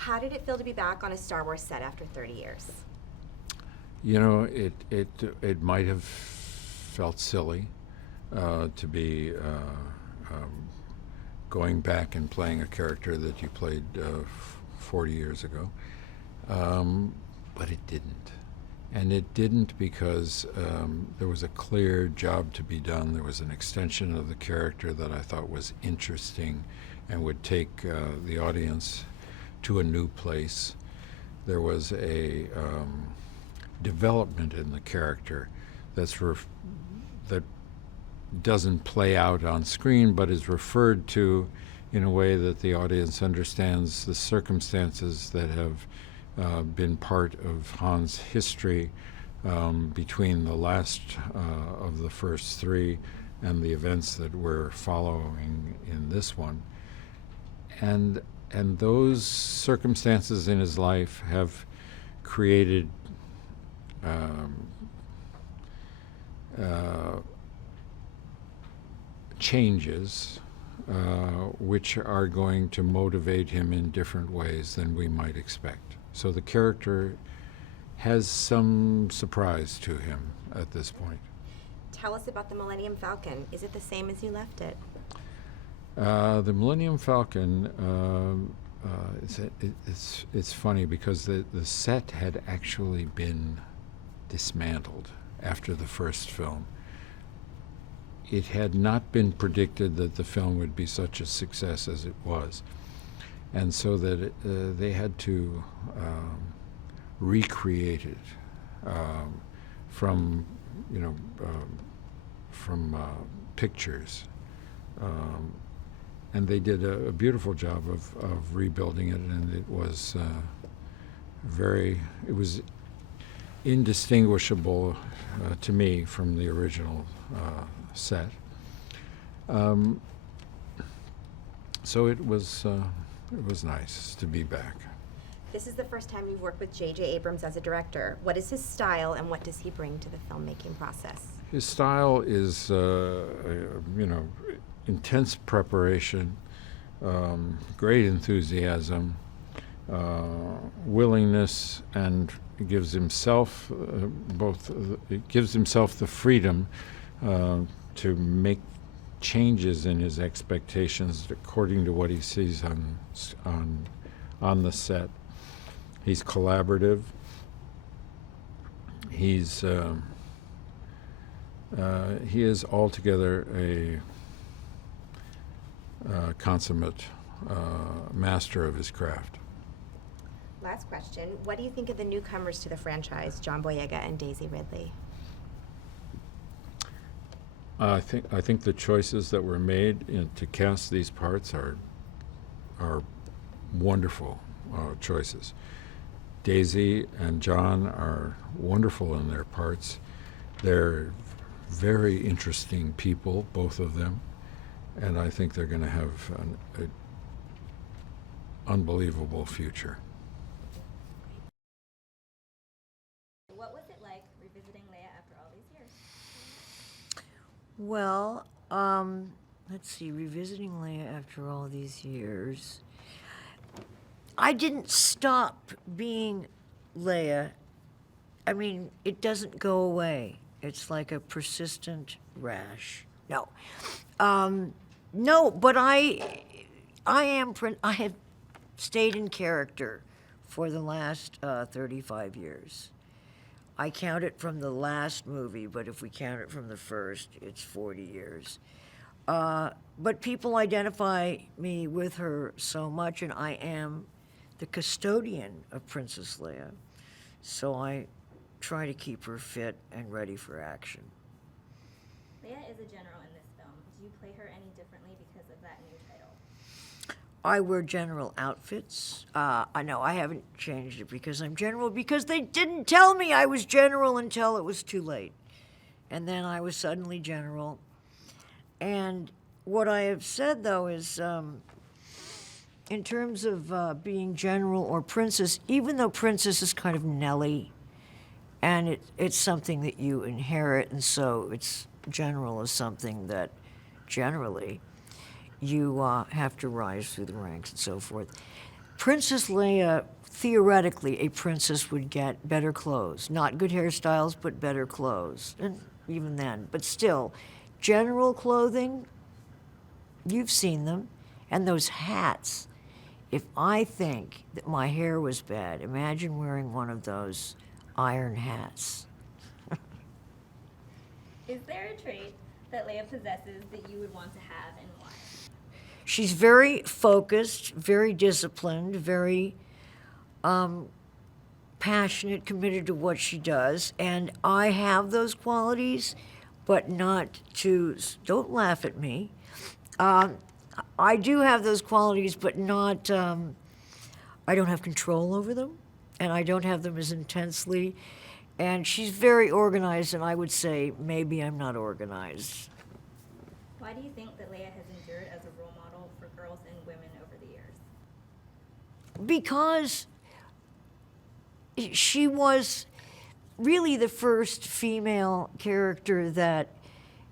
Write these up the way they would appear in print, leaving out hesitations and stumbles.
How did it feel to be back on a Star Wars set after 30 years? You know, it might have felt silly to be going back and playing a character that you played 40 years ago, but it didn't. And it didn't because there was a clear job to be done. There was an extension of the character that I thought was interesting and would take the audience to a new place. There was a development in the character that doesn't play out on screen, but is referred to in a way that the audience understands the circumstances that have been part of Han's history between the last of the first three and the events that we're following in this one. And those circumstances in his life have created changes which are going to motivate him in different ways than we might expect. So the character has some surprise to him at this point. Tell us about the Millennium Falcon. Is it the same as you left it? The Millennium Falcon, it's funny because the set had actually been dismantled after the first film. It had not been predicted that the film would be such a success as it was, and so that they had to recreate it from pictures. And they did a beautiful job of rebuilding it, and it was it was indistinguishable to me from the original set. So it was nice to be back. This is the first time you've worked with J.J. Abrams as a director. What is his style, and what does he bring to the filmmaking process? His style is, intense preparation, great enthusiasm, willingness, and gives himself the freedom to make changes in his expectations according to what he sees on the set. He's collaborative. He is altogether a consummate master of his craft. Last question. What do you think of the newcomers to the franchise, John Boyega and Daisy Ridley? I think the choices that were made to cast these parts are wonderful choices. Daisy and John are wonderful in their parts. They're very interesting people, both of them, and I think they're going to have an unbelievable future. What was it like revisiting Leia after all these years? Well, let's see, revisiting Leia after all these years. I didn't stop being Leia. I mean, it doesn't go away. It's like a persistent rash. No. No, but I have stayed in character for the last 35 years. I count it from the last movie, but if we count it from the first, it's 40 years. But people identify me with her so much, and I am the custodian of Princess Leia. So I try to keep her fit and ready for action. Leia is a general in this film. Do you play her any differently because of that new title? I wear general outfits. I know I haven't changed it because I'm general, because they didn't tell me I was general until it was too late. And then I was suddenly general. And what I have said, though, is in terms of being general or princess, even though princess is kind of Nelly, and it's something that you inherit, and so it's general is something that generally you have to rise through the ranks and so forth. Princess Leia, theoretically, a princess would get better clothes. Not good hairstyles, but better clothes. And even then. But still, general clothing, you've seen them. And those hats. If I think that my hair was bad, imagine wearing one of those iron hats. Is there a trait that Leia possesses that you would want to have, and why? She's very focused, very disciplined, very passionate, committed to what she does. And I have those qualities, but not to, don't laugh at me. I do have those qualities, but not, I don't have control over them, and I don't have them as intensely. And she's very organized, and I would say maybe I'm not organized. Why do you think that Leia has endured as a role model for girls and women over the years? Because she was really the first female character that,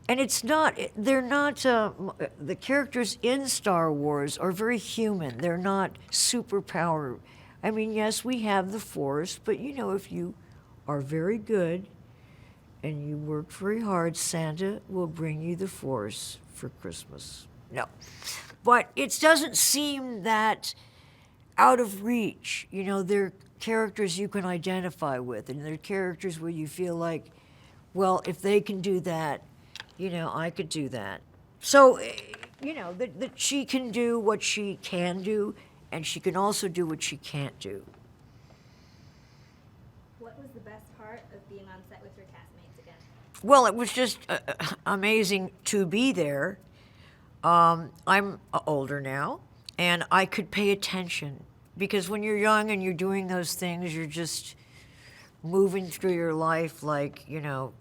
and it's not, they're not, the characters in Star Wars are very human. They're not superpower. I mean, yes, we have the Force, but you know, if you are very good and you work very hard, Santa will bring you the Force for Christmas. No. But it doesn't seem that out of reach. You know, they're characters you can identify with, and they're characters where you feel like, well, if they can do that, you know, I could do that. So, you know, that she can do what she can do, and she can also do what she can't do. What was the best part of being on set with your castmates again? Well, it was just amazing to be there. I'm older now, and I could pay attention. Because when you're young and you're doing those things, you're just moving through your life like, you know,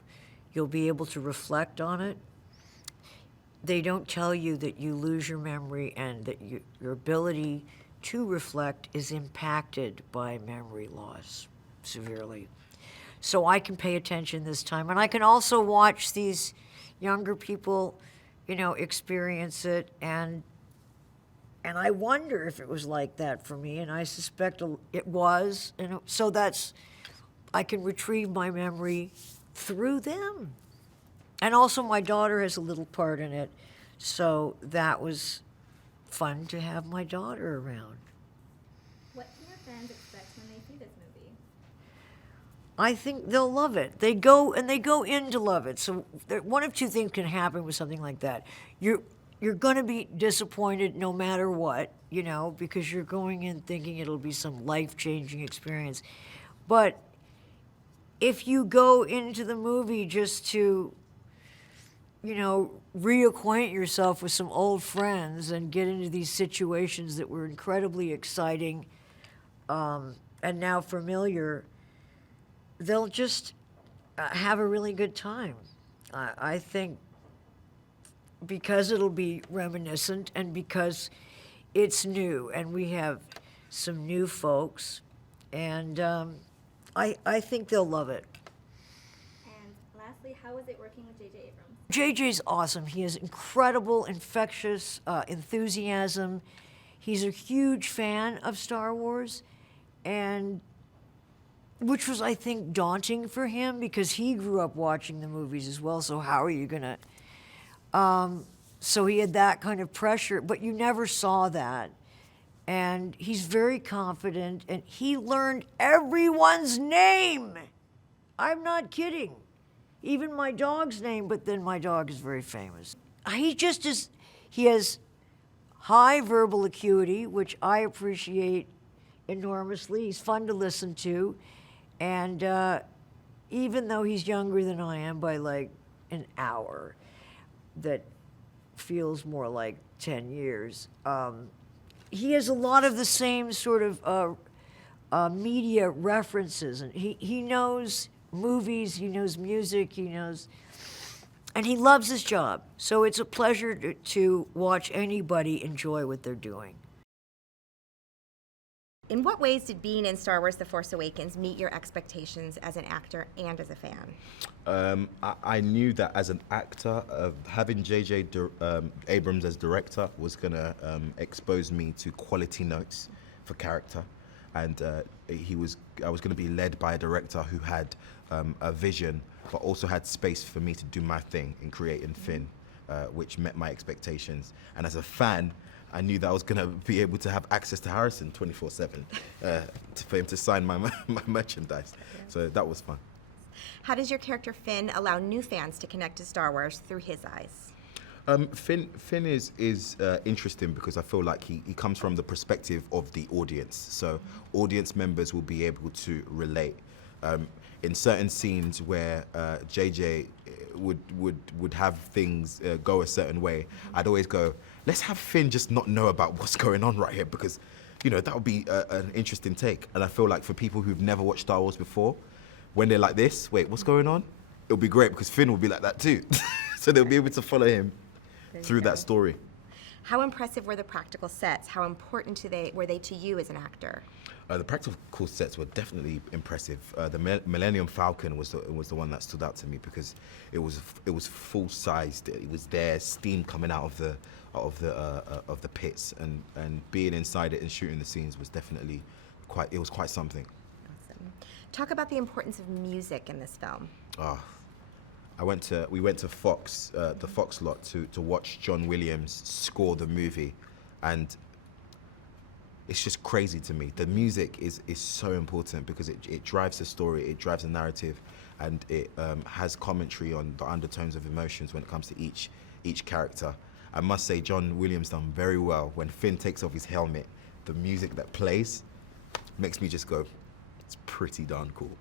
you'll be able to reflect on it. They don't tell you that you lose your memory and that your ability to reflect is impacted by memory loss severely. So I can pay attention this time. And I can also watch these younger people, you know, experience it. And I wonder if it was like that for me. And I suspect it was. And so I can retrieve my memory through them. And also my daughter has a little part in it. So that was fun to have my daughter around. What can your fans expect when they see this movie? I think they'll love it. They go in to love it. So one of two things can happen with something like that. You're going to be disappointed no matter what, you know, because you're going in thinking it'll be some life-changing experience. But if you go into the movie just to, you know, reacquaint yourself with some old friends and get into these situations that were incredibly exciting and now familiar, they'll just have a really good time. I think because it'll be reminiscent and because it's new and we have some new folks, and I think they'll love it. And lastly, how was it working with J.J. Abrams? JJ's awesome. He has incredible, infectious enthusiasm. He's a huge fan of Star Wars, and which was, I think, daunting for him because he grew up watching the movies as well. So how are you gonna? So he had that kind of pressure, but you never saw that. And he's very confident, and he learned everyone's name. I'm not kidding. Even my dog's name, but then my dog is very famous. He has high verbal acuity, which I appreciate enormously. He's fun to listen to. And even though he's younger than I am by like an hour, that feels more like 10 years, he has a lot of the same sort of media references. And he knows movies, he knows music, and he loves his job. So it's a pleasure to watch anybody enjoy what they're doing. In what ways did being in Star Wars The Force Awakens meet your expectations as an actor and as a fan? I knew that as an actor, having J.J. Abrams as director was going to expose me to quality notes for character, and I was going to be led by a director who had a vision, but also had space for me to do my thing in creating Finn, which met my expectations. And as a fan, I knew that I was going to be able to have access to Harrison 24/7 for him to sign my merchandise. Yeah. So that was fun. How does your character Finn allow new fans to connect to Star Wars through his eyes? Finn is interesting because I feel like he comes from the perspective of the audience. So audience members will be able to relate. In certain scenes where JJ would have things go a certain way, I'd always go, let's have Finn just not know about what's going on right here, because, you know, that would be an interesting take. And I feel like for people who've never watched Star Wars before, when they're like this, wait, what's going on? It'll be great because Finn will be like that too. So they'll be able to follow him through that story. How impressive were the practical sets? How important were they to you as an actor? The practical sets were definitely impressive. The Millennium Falcon was the one that stood out to me because it was full sized. It was there, steam coming out of the pits, and being inside it and shooting the scenes was definitely quite something. Awesome. Talk about the importance of music in this film. We went to Fox, the Fox lot, to watch John Williams score the movie, and it's just crazy to me. The music is so important because it drives the story, it drives the narrative, and it has commentary on the undertones of emotions when it comes to each character. I must say, John Williams done very well. When Finn takes off his helmet, the music that plays makes me just go, it's pretty darn cool.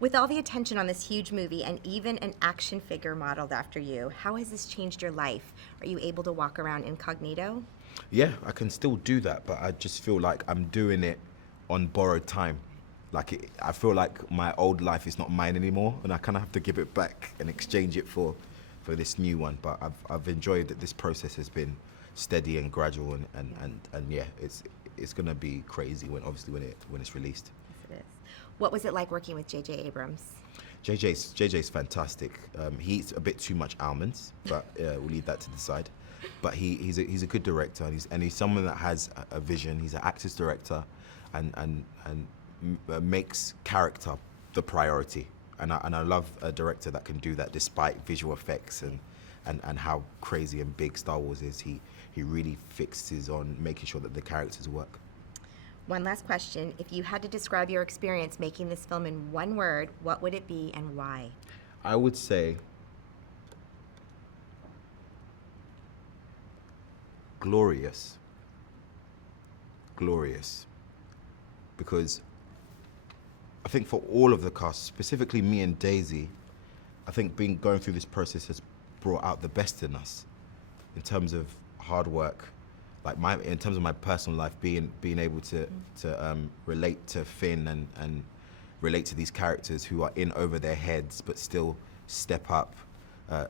With all the attention on this huge movie and even an action figure modeled after you, how has this changed your life? Are you able to walk around incognito? Yeah, I can still do that, but I just feel like I'm doing it on borrowed time. I feel like my old life is not mine anymore, and I kind of have to give it back and exchange it for this new one. But I've enjoyed that this process has been steady and gradual, and yeah, it's gonna be crazy when it's released. Yes, it is. What was it like working with J.J. Abrams? JJ's fantastic. He eats a bit too much almonds, but we'll leave that to the side. But he's a good director, and he's someone that has a vision. He's an actor's director, and makes character the priority. And I love a director that can do that despite visual effects and how crazy and big Star Wars is. He really fixes on making sure that the characters work. One last question. If you had to describe your experience making this film in one word, what would it be and why? I would say glorious. Glorious. Because I think for all of the cast, specifically me and Daisy, I think going through this process has brought out the best in us in terms of hard work. In terms of my personal life, being able to relate to Finn and relate to these characters who are in over their heads but still step up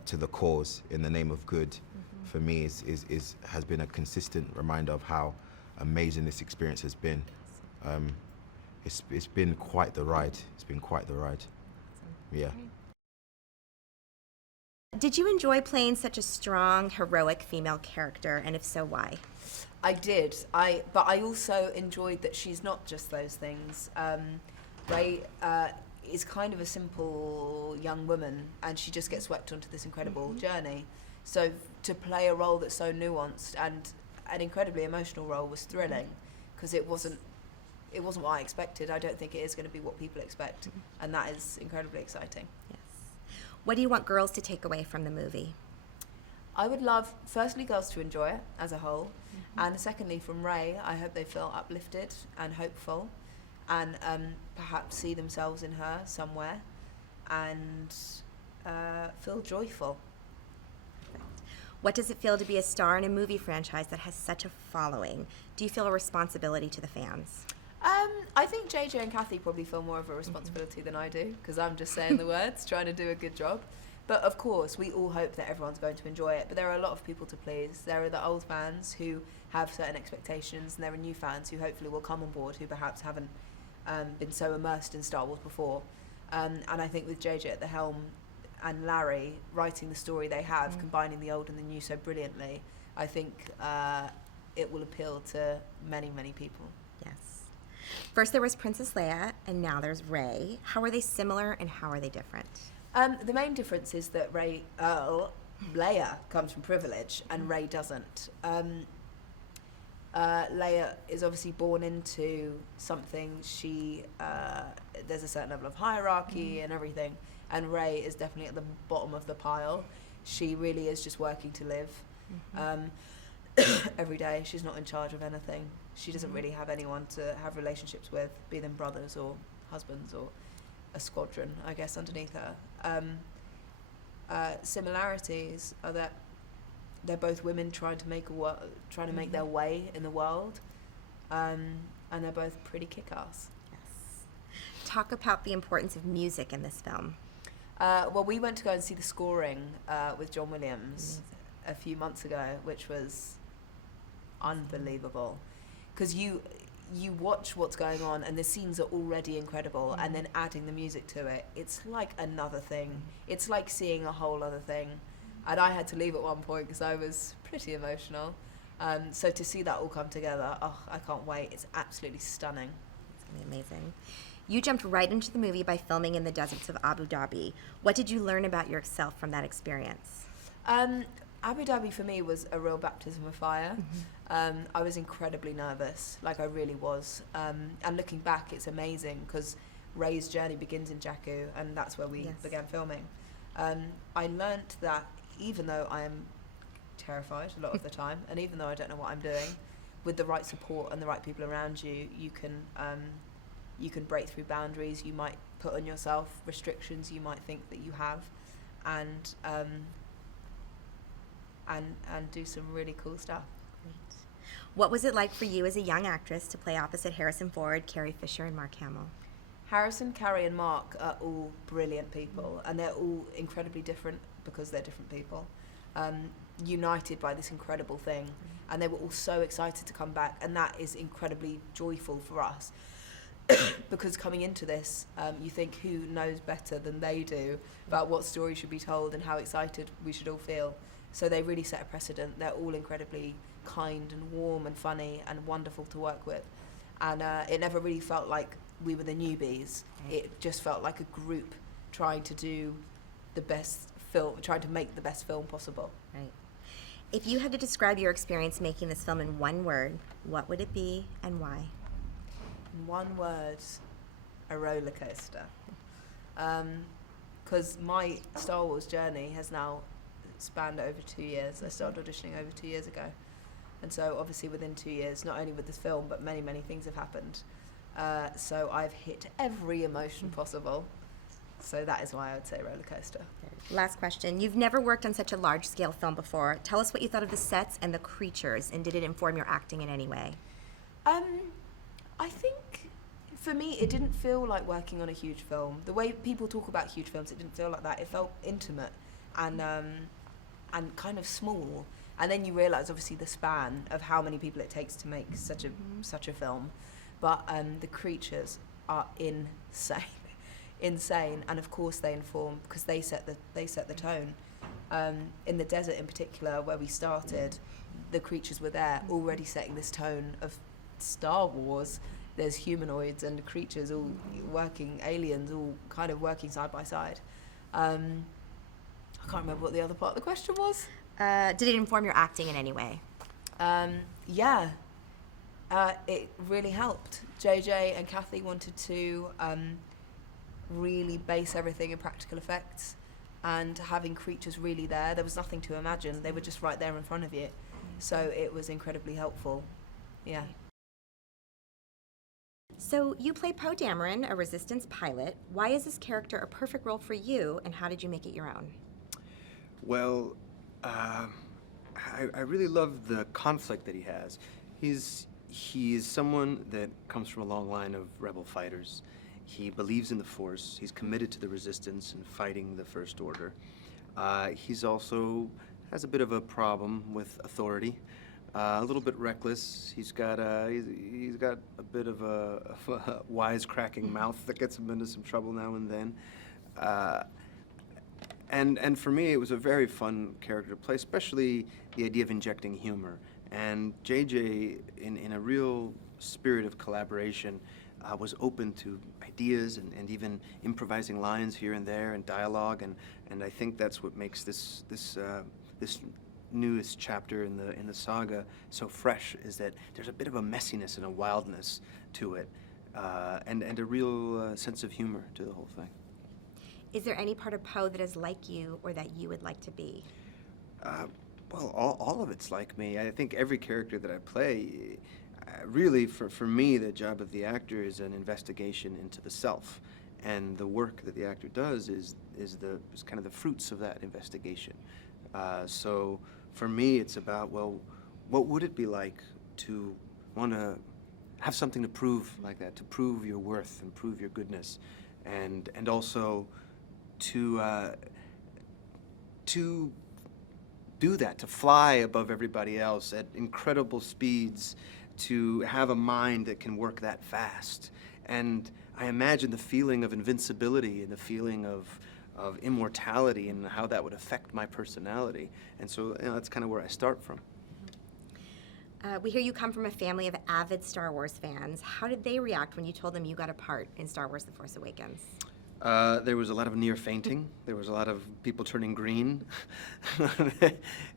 to the cause in the name of good, for me has been a consistent reminder of how amazing this experience has been. It's been quite the ride. It's been quite the ride. Yeah. Did you enjoy playing such a strong, heroic female character, and if so, why? I did. But I also enjoyed that she's not just those things. Rey is kind of a simple young woman, and she just gets swept onto this incredible journey. So to play a role that's so nuanced and an incredibly emotional role was thrilling, because it wasn't what I expected. I don't think it is going to be what people expect, and that is incredibly exciting. Yes. What do you want girls to take away from the movie? I would love, firstly, girls to enjoy it as a whole, and secondly, from Rey, I hope they feel uplifted and hopeful, and perhaps see themselves in her somewhere, and feel joyful. What does it feel to be a star in a movie franchise that has such a following? Do you feel a responsibility to the fans? I think JJ and Kathy probably feel more of a responsibility than I do, because I'm just saying the words, trying to do a good job. But of course, we all hope that everyone's going to enjoy it. But there are a lot of people to please. There are the old fans who have certain expectations, and there are new fans who hopefully will come on board who perhaps haven't been so immersed in Star Wars before. And I think with JJ at the helm and Larry writing the story they have, combining the old and the new so brilliantly, I think it will appeal to many, many people. Yes. First there was Princess Leia, and now there's Rey. How are they similar, and how are they different? The main difference is that Leia comes from privilege, and Rey doesn't. Leia is obviously born into something. There's a certain level of hierarchy and everything, and Rey is definitely at the bottom of the pile. She really is just working to live every day. She's not in charge of anything. She doesn't really have anyone to have relationships with, be them brothers or husbands or a squadron, I guess, underneath her. Similarities are that they're both women trying to make their way in the world, and they're both pretty kick-ass. Yes. Talk about the importance of music in this film. Well, we went to go and see the scoring with John Williams a few months ago, which was unbelievable, because you watch what's going on and the scenes are already incredible, and then adding the music to it, it's like another thing. It's like seeing a whole other thing. And I had to leave at one point because I was pretty emotional. So to see that all come together, I can't wait. It's absolutely stunning. It's going to be amazing. You jumped right into the movie by filming in the deserts of Abu Dhabi. What did you learn about yourself from that experience? Abu Dhabi for me was a real baptism of fire. I was incredibly nervous, like I really was. And looking back, it's amazing because Rey's journey begins in Jakku, and that's where we began filming. I learnt that even though I am terrified a lot of the time, and even though I don't know what I'm doing, with the right support and the right people around you, you can break through boundaries. You might put on yourself restrictions you might think that you have, and do some really cool stuff. Great. What was it like for you as a young actress to play opposite Harrison Ford, Carrie Fisher, and Mark Hamill? Harrison, Carrie, and Mark are all brilliant people, and they're all incredibly different because they're different people, united by this incredible thing. And they were all so excited to come back, and that is incredibly joyful for us. Because coming into this, you think, who knows better than they do about what story should be told and how excited we should all feel. So they really set a precedent. They're all incredibly kind and warm and funny and wonderful to work with. And it never really felt like we were the newbies. It just felt like a group trying to do the best film, trying to make the best film possible. Right. If you had to describe your experience making this film in one word, what would it be and why? In one word, a roller coaster. Because my Star Wars journey has now spanned over 2 years. I started auditioning over 2 years ago. And so obviously within 2 years, not only with this film, but many, many things have happened. So I've hit every emotion possible. So that is why I would say roller coaster. Last question. You've never worked on such a large-scale film before. Tell us what you thought of the sets and the creatures, and did it inform your acting in any way? I think for me, it didn't feel like working on a huge film. The way people talk about huge films, it didn't feel like that. It felt intimate and kind of small. And then you realise, obviously, the span of how many people it takes to make such a film. But the creatures are insane, and of course they inform because they set the tone. In the desert, in particular, where we started, the creatures were there already setting this tone of Star Wars. There's humanoids and creatures all working, aliens all kind of working side by side. I can't remember what the other part of the question was. Did it inform your acting in any way? Yeah. It really helped. JJ and Kathy wanted to really base everything in practical effects, and having creatures really there was nothing to imagine. They were just right there in front of you. So it was incredibly helpful. Yeah. So you play Poe Dameron, a Resistance pilot. Why is this character a perfect role for you, and how did you make it your own? Well, I really love the conflict that he has. He's someone that comes from a long line of rebel fighters. He believes in the Force. He's committed to the Resistance and fighting the First Order. He's also has a bit of a problem with authority. A little bit reckless. He's got a bit of a wisecracking mouth that gets him into some trouble now and then. And for me, it was a very fun character to play, especially the idea of injecting humor. And JJ, in a real spirit of collaboration was open to ideas and even improvising lines here and there and dialogue, and I think that's what makes this newest chapter in the saga so fresh, is that there's a bit of a messiness and a wildness to it, and a real sense of humor to the whole thing. Is there any part of Poe that is like you or that you would like to be? Well, all of it's like me. I think every character that I play, really, for me, the job of the actor is an investigation into the self, and the work that the actor does is kind of the fruits of that investigation. So for me, it's about, well, what would it be like to want to have something to prove like that, to prove your worth and prove your goodness, and also to do that, to fly above everybody else at incredible speeds, to have a mind that can work that fast. And I imagine the feeling of invincibility and the feeling of immortality and how that would affect my personality. And so that's kind of where I start from. We hear you come from a family of avid Star Wars fans. How did they react when you told them you got a part in Star Wars: The Force Awakens? There was a lot of near fainting. There was a lot of people turning green,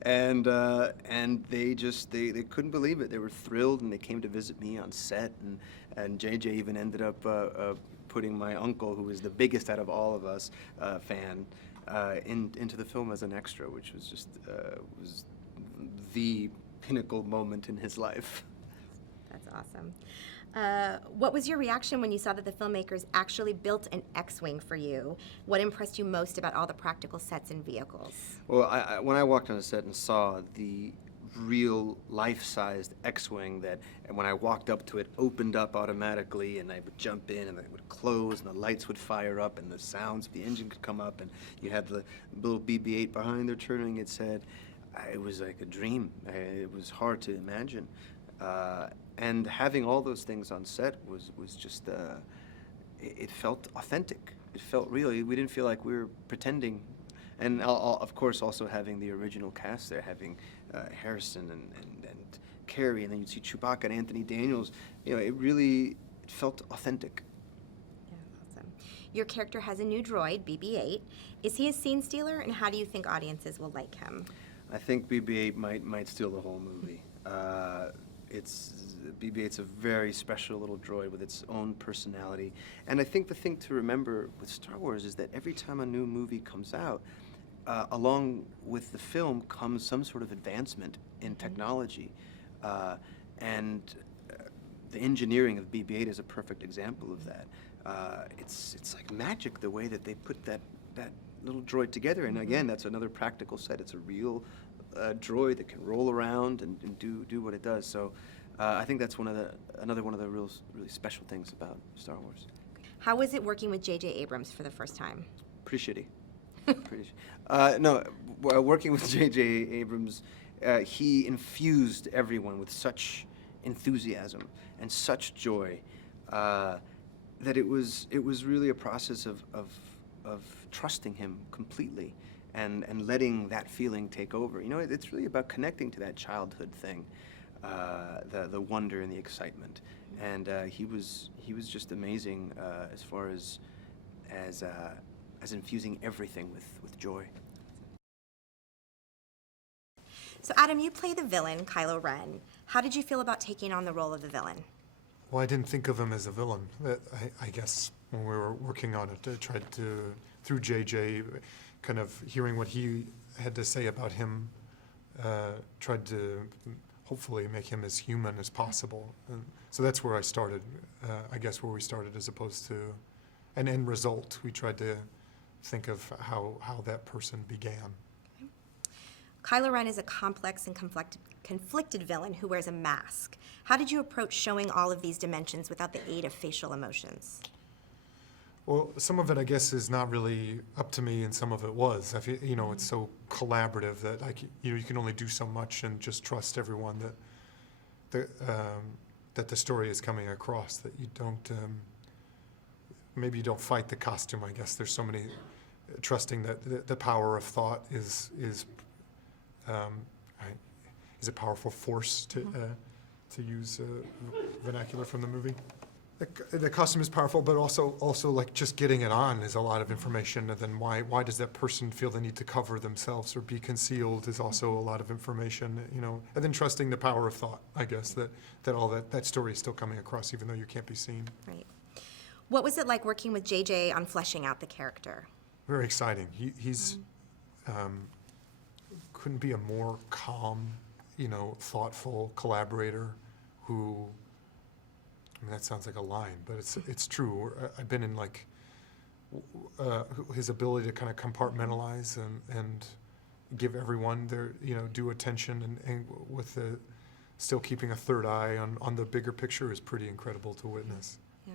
and they couldn't believe it. They were thrilled, and they came to visit me on set. And JJ even ended up putting my uncle, who was the biggest out of all of us, fan, into the film as an extra, which was just was the pinnacle moment in his life. That's awesome. What was your reaction when you saw that the filmmakers actually built an X-Wing for you? What impressed you most about all the practical sets and vehicles? Well, when I walked on the set and saw the real life-sized X-Wing that, and when I walked up to it, opened up automatically, and I would jump in, and it would close, and the lights would fire up, and the sounds of the engine could come up, and you had the little BB-8 behind there turning its head. It was like a dream. It was hard to imagine. And having all those things on set was just, it felt authentic. It felt real. We didn't feel like we were pretending. And of course, also having the original cast there, having Harrison and Carrie, and then you'd see Chewbacca and Anthony Daniels. It felt authentic. Yeah, awesome. Your character has a new droid, BB-8. Is he a scene stealer, and how do you think audiences will like him? I think BB-8 might steal the whole movie. BB-8's a very special little droid with its own personality. And I think the thing to remember with Star Wars is that every time a new movie comes out, along with the film comes some sort of advancement in technology. And the engineering of BB-8 is a perfect example of that. It's like magic, the way that they put that little droid together. And again, that's another practical set. It's a real droid that can roll around and do what it does. So I think that's another one of the really special things about Star Wars. How was it working with J.J. Abrams for the first time? Pretty shitty. Working with J.J. Abrams, he infused everyone with such enthusiasm and such joy that it was really a process of trusting him completely and letting that feeling take over. It's really about connecting to that childhood thing, the wonder and the excitement. And he was just amazing as far as infusing everything with joy. So Adam, you play the villain, Kylo Ren. How did you feel about taking on the role of the villain? Well, I didn't think of him as a villain. I guess when we were working on it, I tried to, through JJ, kind of hearing what he had to say about him, tried to hopefully make him as human as possible. And so that's where I started, I guess where we started, as opposed to an end result. We tried to think of how that person began. Kylo Ren is a complex and conflicted villain who wears a mask. How did you approach showing all of these dimensions without the aid of facial emotions? Well, some of it, I guess, is not really up to me, and some of it was. It's so collaborative that you can only do so much and just trust everyone that the story is coming across. That you don't, maybe you don't fight the costume. I guess there's so many trusting that the power of thought is a powerful force to use vernacular from the movie. The costume is powerful, but also like just getting it on is a lot of information. And then why does that person feel the need to cover themselves or be concealed is also a lot of information, you know. And then trusting the power of thought, I guess, that all that story is still coming across even though you can't be seen. Right. What was it like working with JJ on fleshing out the character? Very exciting. He's couldn't be a more calm, you know, thoughtful collaborator who, I mean, that sounds like a line, but it's true. I've been in like his ability to kind of compartmentalize and give everyone their, you know, due attention and with the still keeping a third eye on the bigger picture is pretty incredible to witness. Yeah.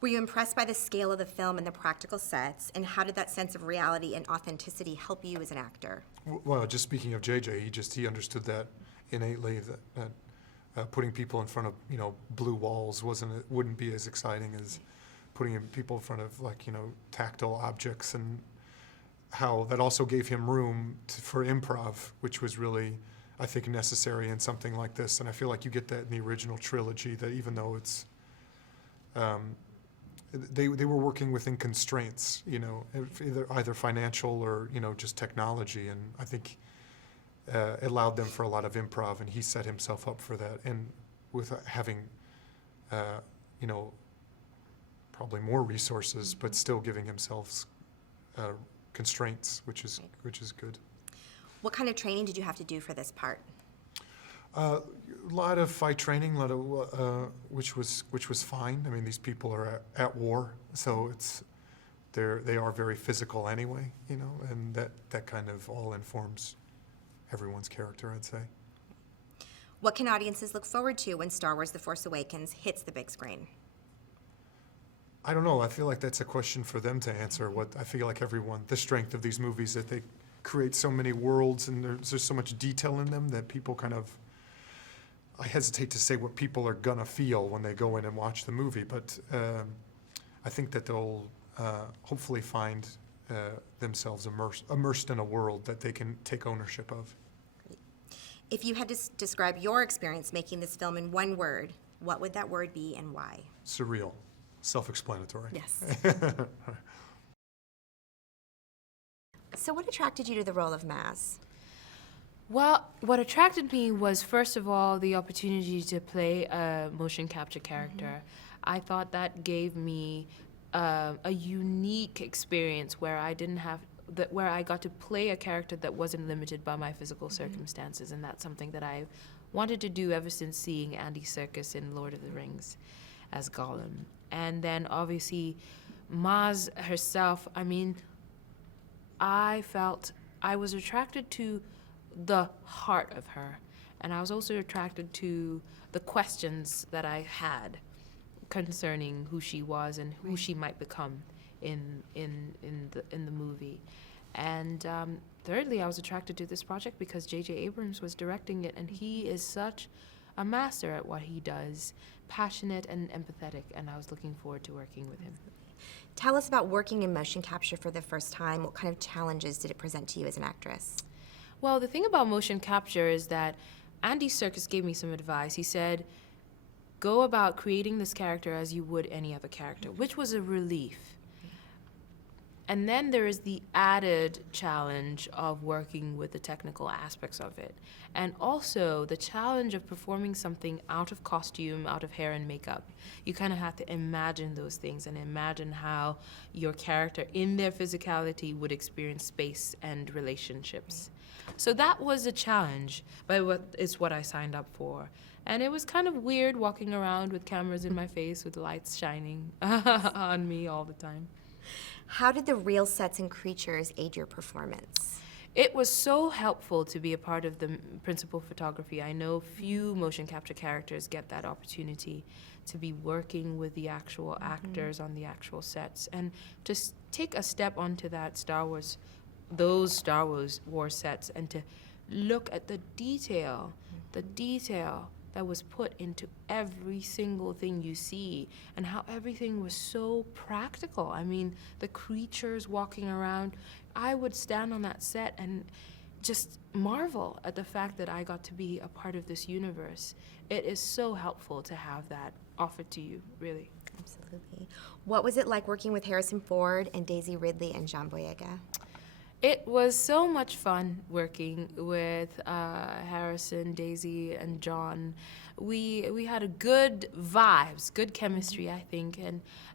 Were you impressed by the scale of the film and the practical sets, and how did that sense of reality and authenticity help you as an actor? Well, just speaking of JJ, he understood that innately, that putting people in front of, you know, blue walls wouldn't be as exciting as putting people in front of, like, you know, tactile objects, and how that also gave him room for improv, which was really, I think, necessary in something like this. And I feel like you get that in the original trilogy, that even though it's they were working within constraints, you know, either financial or, you know, just technology, and I think it allowed them for a lot of improv, and he set himself up for that. And with having, you know, probably more resources, but still giving himself constraints, which is good. What kind of training did you have to do for this part? A lot of fight training, which was fine. I mean, these people are at war, so they are very physical anyway, you know, and that kind of all informs everyone's character, I'd say. What can audiences look forward to when Star Wars: The Force Awakens hits the big screen? I don't know. I feel like that's a question for them to answer. I feel like the strength of these movies, that they create so many worlds and there's so much detail in them that people kind of, I hesitate to say what people are gonna feel when they go in and watch the movie, but I think that they'll hopefully find themselves immersed in a world that they can take ownership of. Great. If you had to describe your experience making this film in one word, what would that word be and why? Surreal. Self-explanatory. Yes. So what attracted you to the role of Maz? Well, what attracted me was, first of all, the opportunity to play a motion capture character. I thought that gave me a unique experience where I got to play a character that wasn't limited by my physical circumstances, and that's something that I wanted to do ever since seeing Andy Serkis in Lord of the Rings as Gollum. And then obviously Maz herself, I mean, I felt I was attracted to the heart of her, and I was also attracted to the questions that I had concerning who she was and who she might become in the movie. And thirdly, I was attracted to this project because J.J. Abrams was directing it, and he is such a master at what he does, passionate and empathetic, and I was looking forward to working with him. Tell us about working in motion capture for the first time. What kind of challenges did it present to you as an actress? Well, the thing about motion capture is that Andy Serkis gave me some advice. He said, go about creating this character as you would any other character, which was a relief. And then there is the added challenge of working with the technical aspects of it. And also the challenge of performing something out of costume, out of hair and makeup. You kind of have to imagine those things and imagine how your character in their physicality would experience space and relationships. So that was a challenge, but it's what I signed up for. And it was kind of weird walking around with cameras in my face with lights shining on me all the time. How did the real sets and creatures aid your performance? It was so helpful to be a part of the principal photography. I know few motion capture characters get that opportunity to be working with the actual actors on the actual sets. And to take a step onto that those Star Wars sets, and to look at the detail that was put into every single thing you see, and how everything was so practical. I mean, the creatures walking around, I would stand on that set and just marvel at the fact that I got to be a part of this universe. It is so helpful to have that offered to you, really. Absolutely. What was it like working with Harrison Ford and Daisy Ridley and John Boyega? It was so much fun working with Harrison, Daisy, and John. We had a good vibes, good chemistry, I think,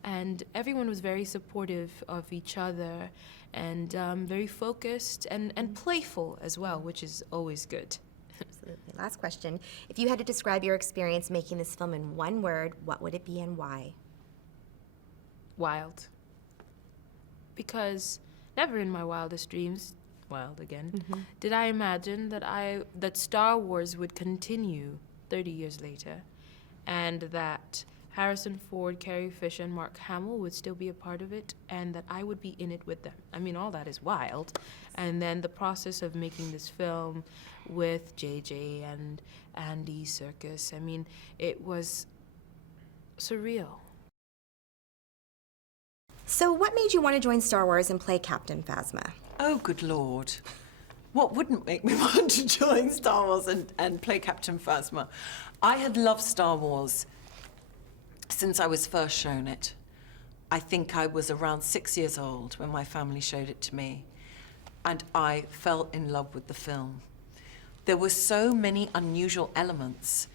and everyone was very supportive of each other and very focused and playful as well, which is always good. Absolutely. Last question. If you had to describe your experience making this film in one word, what would it be and why? Wild. Because never in my wildest dreams, wild again, did I imagine that Star Wars would continue 30 years later, and that Harrison Ford, Carrie Fisher, and Mark Hamill would still be a part of it, and that I would be in it with them. I mean, all that is wild. And then the process of making this film with JJ and Andy Serkis, I mean, it was surreal. So what made you want to join Star Wars and play Captain Phasma? Oh, good Lord. What wouldn't make me want to join Star Wars and play Captain Phasma? I had loved Star Wars since I was first shown it. I think I was around 6 years old when my family showed it to me, and I fell in love with the film. There were so many unusual elements,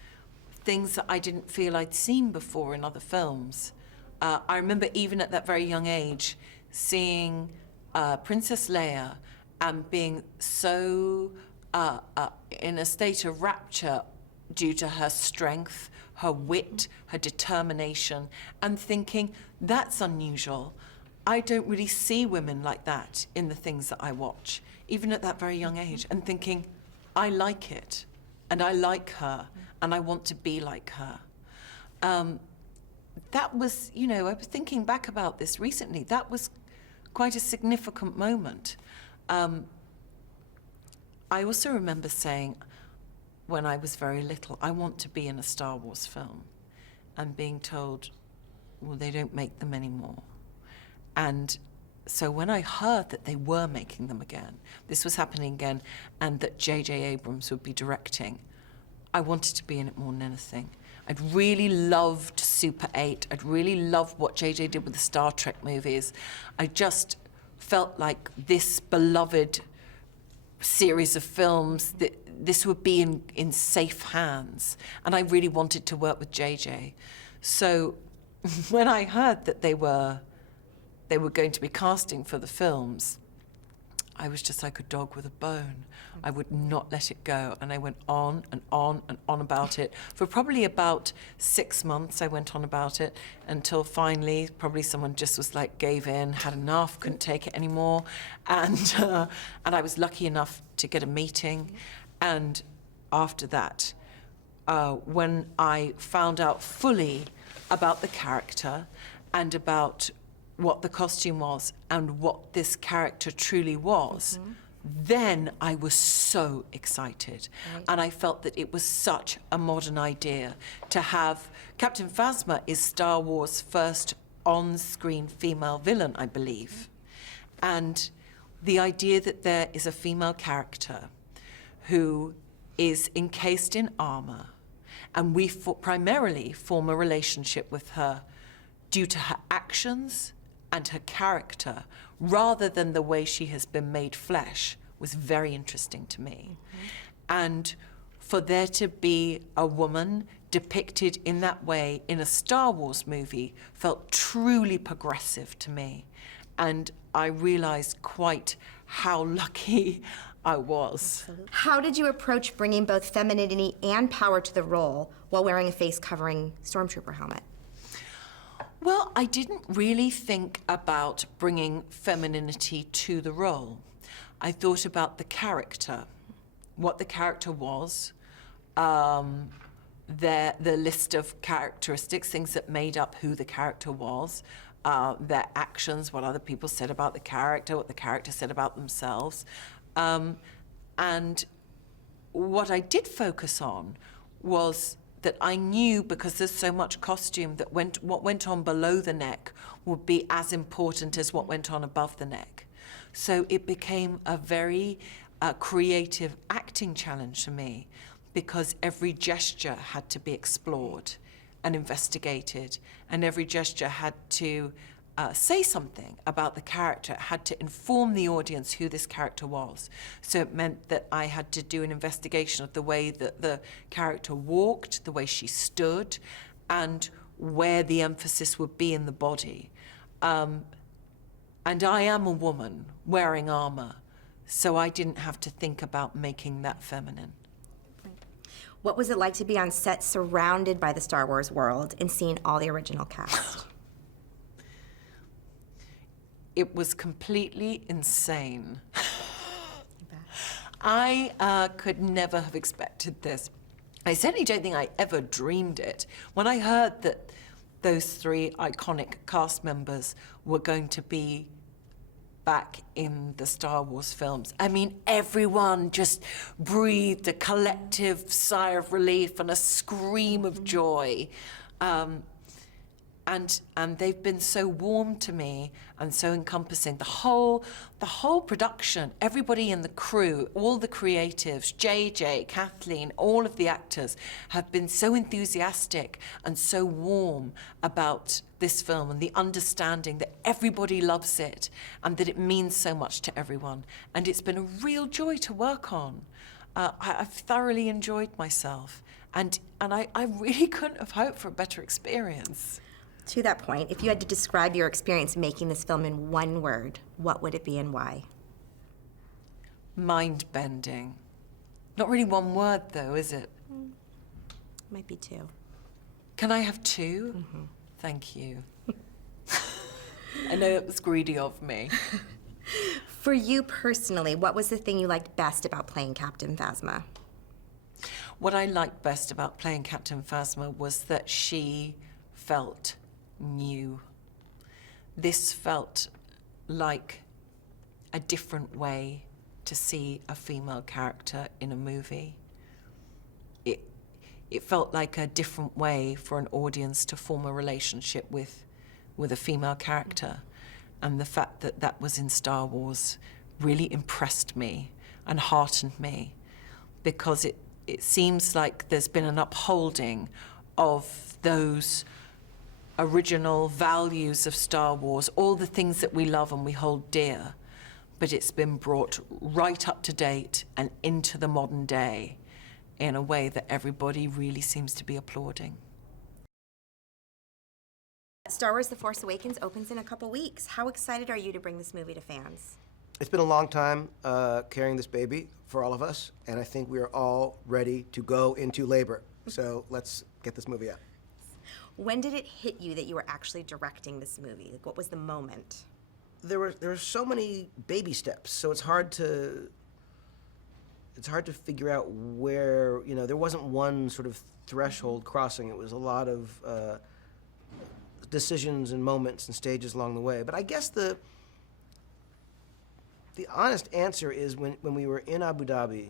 things that I didn't feel I'd seen before in other films. I remember even at that very young age seeing Princess Leia and being so in a state of rapture due to her strength, her wit, her determination, and thinking, that's unusual. I don't really see women like that in the things that I watch, even at that very young age, and thinking, I like it, and I like her, and I want to be like her. That was, you know, I was thinking back about this recently, that was quite a significant moment. I also remember saying, when I was very little, I want to be in a Star Wars film, and being told, well, they don't make them anymore. And so when I heard that they were making them again, this was happening again, and that J.J. Abrams would be directing, I wanted to be in it more than anything. I'd really loved Super 8. I'd really loved what J.J. did with the Star Trek movies. I just felt like this beloved series of films, that this would be in safe hands. And I really wanted to work with J.J. So when I heard that they were going to be casting for the films, I was just like a dog with a bone. I would not let it go. And I went on and on and on about it. For probably about 6 months, I went on about it until finally, probably someone just was like, gave in, had enough, couldn't take it anymore. And I was lucky enough to get a meeting. And after that, when I found out fully about the character and about what the costume was and what this character truly was, then I was so excited. Right. And I felt that it was such a modern idea to have... Captain Phasma is Star Wars' first on-screen female villain, I believe. And the idea that there is a female character who is encased in armor, and we primarily form a relationship with her due to her actions and her character, rather than the way she has been made flesh, was very interesting to me. And for there to be a woman depicted in that way in a Star Wars movie felt truly progressive to me. And I realized quite how lucky I was. Absolutely. How did you approach bringing both femininity and power to the role while wearing a face-covering stormtrooper helmet? Well, I didn't really think about bringing femininity to the role. I thought about the character, what the character was, the list of characteristics, things that made up who the character was, their actions, what other people said about the character, what the character said about themselves. And what I did focus on was that I knew, because there's so much costume, that what went on below the neck would be as important as what went on above the neck. So it became a very a creative acting challenge for me, because every gesture had to be explored and investigated, and every gesture had to say something about the character. It had to inform the audience who this character was. So it meant that I had to do an investigation of the way that the character walked, the way she stood, and where the emphasis would be in the body. And I am a woman wearing armor, so I didn't have to think about making that feminine. What was it like to be on set surrounded by the Star Wars world and seeing all the original cast? It was completely insane. I could never have expected this. I certainly don't think I ever dreamed it. When I heard that those 3 iconic cast members were going to be back in the Star Wars films, I mean, everyone just breathed a collective sigh of relief and a scream of joy. And they've been so warm to me and so encompassing. The whole production, everybody in the crew, all the creatives, JJ, Kathleen, all of the actors have been so enthusiastic and so warm about this film and the understanding that everybody loves it and that it means so much to everyone. And it's been a real joy to work on. I've thoroughly enjoyed myself. And I really couldn't have hoped for a better experience. To that point, if you had to describe your experience making this film in one word, what would it be and why? Mind-bending. Not really one word, though, is it? Might be 2. Can I have 2? Mm-hmm. Thank you. I know it was greedy of me. For you personally, what was the thing you liked best about playing Captain Phasma? What I liked best about playing Captain Phasma was that she felt new. This felt like a different way to see a female character in a movie. It felt like a different way for an audience to form a relationship with a female character. And the fact that that was in Star Wars really impressed me and heartened me, because it seems like there's been an upholding of those original values of Star Wars, all the things that we love and we hold dear, but it's been brought right up to date and into the modern day in a way that everybody really seems to be applauding. Star Wars The Force Awakens opens in a couple weeks. How excited are you to bring this movie to fans? It's been a long time carrying this baby for all of us, and I think we are all ready to go into labor. So let's get this movie out. When did it hit you that you were actually directing this movie? Like, what was the moment? There were so many baby steps, so it's hard to figure out where, there wasn't one sort of threshold crossing. It was a lot of decisions and moments and stages along the way. But I guess the honest answer is when we were in Abu Dhabi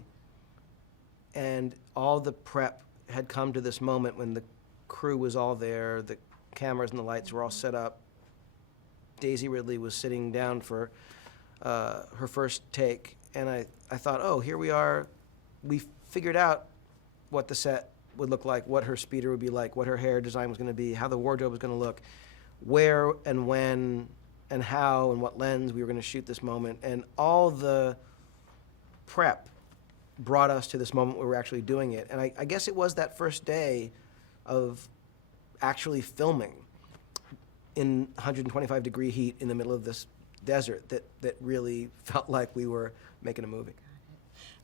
and all the prep had come to this moment when the crew was all there, the cameras and the lights were all set up. Daisy Ridley was sitting down for her first take, and I thought, oh, here we are. We figured out what the set would look like, what her speeder would be like, what her hair design was going to be, how the wardrobe was going to look, where and when and how and what lens we were going to shoot this moment. And all the prep brought us to this moment where we're actually doing it. And I guess it was that first day of actually filming in 125-degree heat in the middle of this desert that really felt like we were making a movie.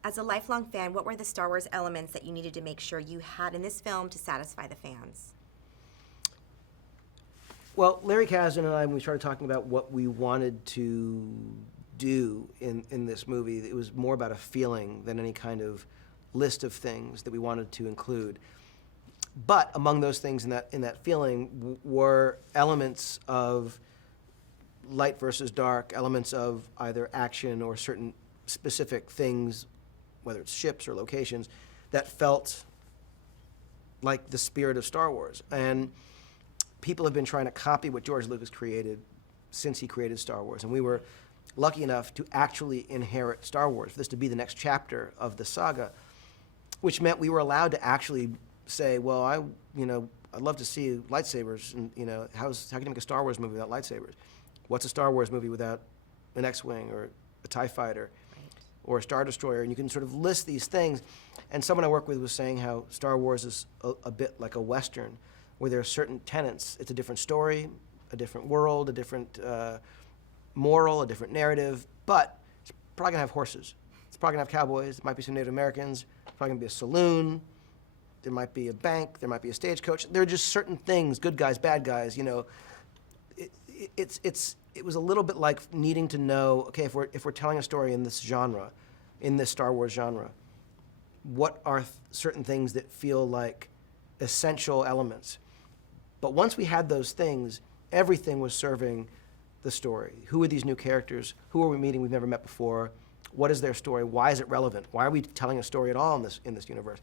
As a lifelong fan, what were the Star Wars elements that you needed to make sure you had in this film to satisfy the fans? Well, Larry Kasdan and I, when we started talking about what we wanted to do in this movie, it was more about a feeling than any kind of list of things that we wanted to include. But among those things in that feeling were elements of light versus dark, elements of either action or certain specific things, whether it's ships or locations, that felt like the spirit of Star Wars. And people have been trying to copy what George Lucas created since he created Star Wars. And we were lucky enough to actually inherit Star Wars, for this to be the next chapter of the saga, which meant we were allowed to actually say, well, I'd love to see lightsabers, and how can you make a Star Wars movie without lightsabers? What's a Star Wars movie without an X-wing or a TIE fighter or a Star Destroyer? And you can sort of list these things. And someone I work with was saying how Star Wars is a bit like a Western, where there are certain tenets. It's a different story, a different world, a different moral, a different narrative, but it's probably gonna have horses. It's probably gonna have cowboys. It might be some Native Americans. It's probably gonna be a saloon. There might be a bank. There might be a stagecoach. There are just certain things, good guys, bad guys. It was a little bit like needing to know, okay, if we're telling a story in this genre, in this Star Wars genre, what are certain things that feel like essential elements? But once we had those things, everything was serving the story. Who are these new characters? Who are we meeting we've never met before? What is their story? Why is it relevant? Why are we telling a story at all in this universe?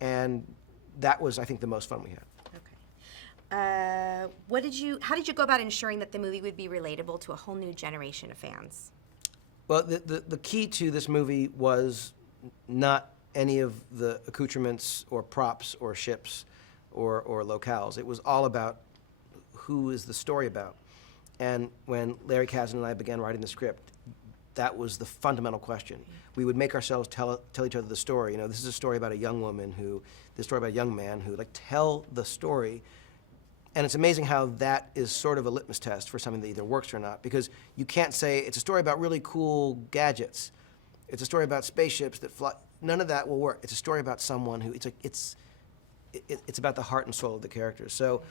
And that was, I think, the most fun we had. Okay. How did you go about ensuring that the movie would be relatable to a whole new generation of fans? Well, the key to this movie was not any of the accoutrements or props or ships or locales. It was all about who is the story about. And when Larry Kasdan and I began writing the script, that was the fundamental question. We would make ourselves tell each other the story. This is a story about a young woman this story about a young man who, tell the story. And it's amazing how that is sort of a litmus test for something that either works or not, because you can't say it's a story about really cool gadgets. It's a story about spaceships that fly. None of that will work. It's a story about someone who, it's about the heart and soul of the characters. So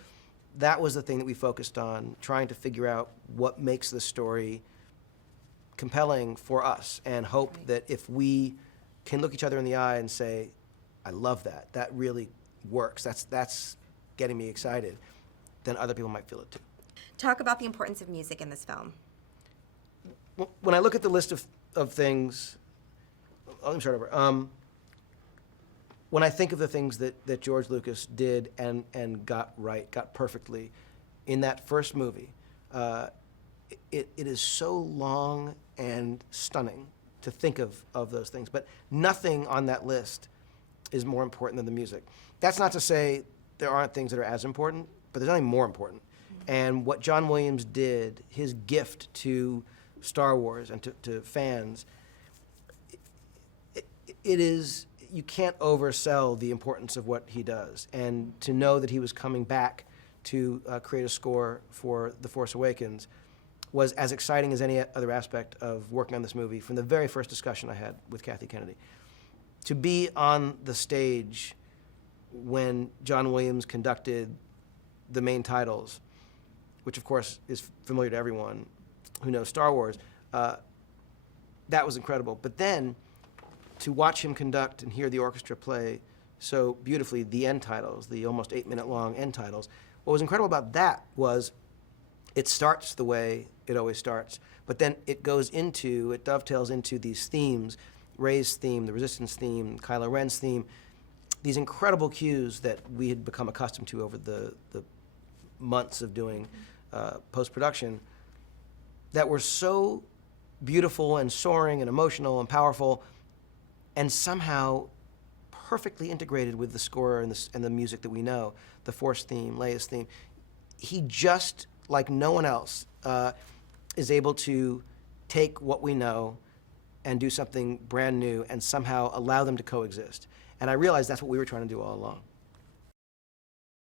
that was the thing that we focused on, trying to figure out what makes the story compelling for us, and hope that if we can look each other in the eye and say, I love that, that really works, that's getting me excited, then other people might feel it too. Talk about the importance of music in this film. When I look at the list of things, let me start over. When I think of the things that George Lucas did and got right, got perfectly in that first movie, it is so long and stunning to think of those things. But nothing on that list is more important than the music. That's not to say there aren't things that are as important, but there's nothing more important. And what John Williams did, his gift to Star Wars and to fans, it is, you can't oversell the importance of what he does. And to know that he was coming back to create a score for The Force Awakens was as exciting as any other aspect of working on this movie from the very first discussion I had with Kathy Kennedy. To be on the stage when John Williams conducted the main titles, which of course is familiar to everyone who knows Star Wars, that was incredible. But then to watch him conduct and hear the orchestra play so beautifully the end titles, the almost 8-minute long end titles, what was incredible about that was it starts the way it always starts, but then it dovetails into these themes, Rey's theme, the Resistance theme, Kylo Ren's theme, these incredible cues that we had become accustomed to over the months of doing post-production that were so beautiful and soaring and emotional and powerful, and somehow perfectly integrated with the score and the music that we know, the Force theme, Leia's theme. He just, like no one else, is able to take what we know and do something brand new and somehow allow them to coexist. And I realized that's what we were trying to do all along.